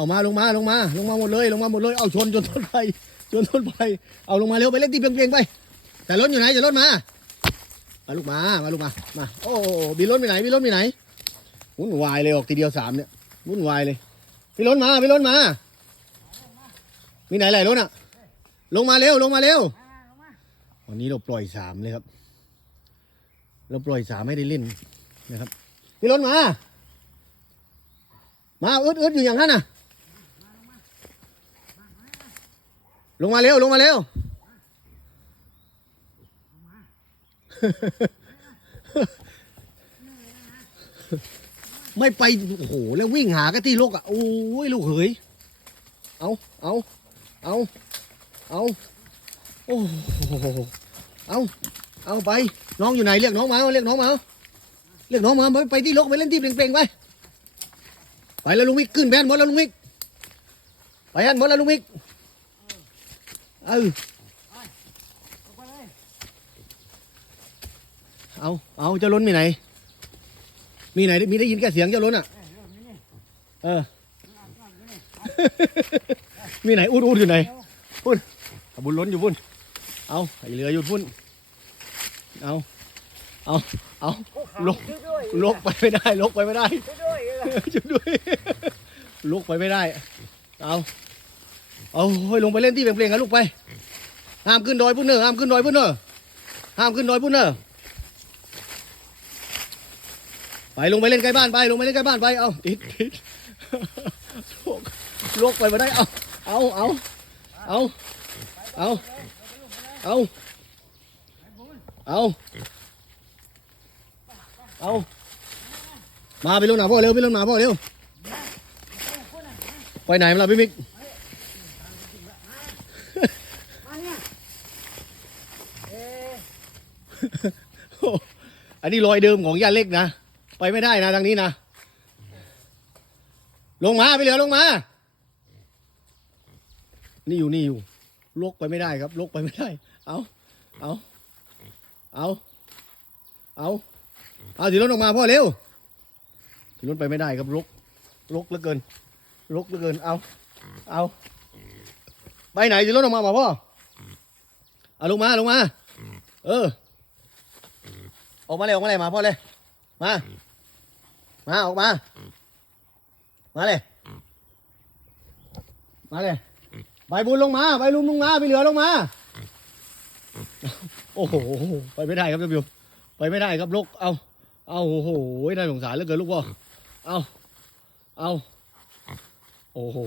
เอามาลงมาลงมา ลงมาหมดเลยลงมาหมดเลยเอาชนจนต้นไผ่ชนต้นไผ่เอาลงมาเร็วไปเล่นที่เปลียงๆไป แต่รถอยู่ไหนจะรถมามาลูกมามาลูกมามาโอ้โหบีรถไปไหนบีรถไปไหนวุ่นวายเลยออกทีเดียวสามเนี่ยวุ่นวายเลยพี่รถมาพี่รถมา มีไหนไหนรถอะ ลงมาเร็วลงมาเร็ววันนี้เราปล่อยสามเลยครับ เราปล่อยสามไม่ได้เล่นนะครับ พี่รถมา มาอึดอึดอยู่อย่างนั้นน่ะ ลงมาเร็ว ลงมาเร็ว ไม่ไป โอ้โห แล้ววิ่งหากะที่ลกอะ โอ้ย ลูกเขยเอา เอา เอา เอา โอ้โห เอา เอาไป น้องอยู่ไหน เรียกน้องมา เรียกน้องมา เรียกน้องมาไปไปที่ลกไปเล่นที่เปล่งๆไป ไปแล้วลุงมิกขึ้นแบนหมดแล้วลุงมิก ไปแบนหมดแล้วลุงมิก เออเอาเอาเจะล้นมีไหน มีไหน มีได้ยินแค่เสียงเจ้าล้นอะ เออ มีไหนอุดอุดอยู่ไหนพุ่นเอาบุญล้นอยู่พุ่น เอาไอเรืออยู่พุ่น เอาเอาเอาลกลกไปไม่ได้ ลกไปไม่ได้ช่วยด้วยลุกไปไม่ได้ เอาเอาเฮ้ยลงไปเล่นที่เปลงๆกันลูกไป ห้ามขึ้นดอยพุ่นเนอะห้ามขึ้นดอยพุ่นเนอะห้ามขึ้นดอยพุ่นเนอะไปลงไปเล่นใกล้บ้านไปลงไปเล่นใกล้บ้านไปเอาติดติดลุกลุกไปม่ได้เอาเอาเอาเอาเอาเอาเอาเอามาไปลงหนาพ่อเร็วไปลงหนาพ่อเร็วไปไหนมาล่ะพี่มิก อันนี้รอยเดิมของย่าเล็กนะ ไปไม่ได้นะทางนี้นะ ลงมาไปเหลือลงมา นี่อยู่นี่อยู่ลกไปไม่ได้ครับลกไปไม่ได้ เอาเอาเอาเอาเอาถีรถออกมาพ่อเร็วถีรถไปไม่ได้ครับลกลกเหลือเกินลกเหลือเกิน เอาเอาไปไหนถีรถออกมาพ่อเอาลงมาลงมา เออ ออกมาเลยออกมาเลยมาพ่อเลย มา มาออกมา มาเลย มาเลย ใบบุญลงมาใบลุมลงมาไปเหลือลงมา โอ้โห ไปไม่ได้ครับท่านผู้ชมไปไม่ได้ครับลูก เอาเอาโอ้โหน่าสงสารเหลือเกินลูกพ่อเอาเอาโอ้โห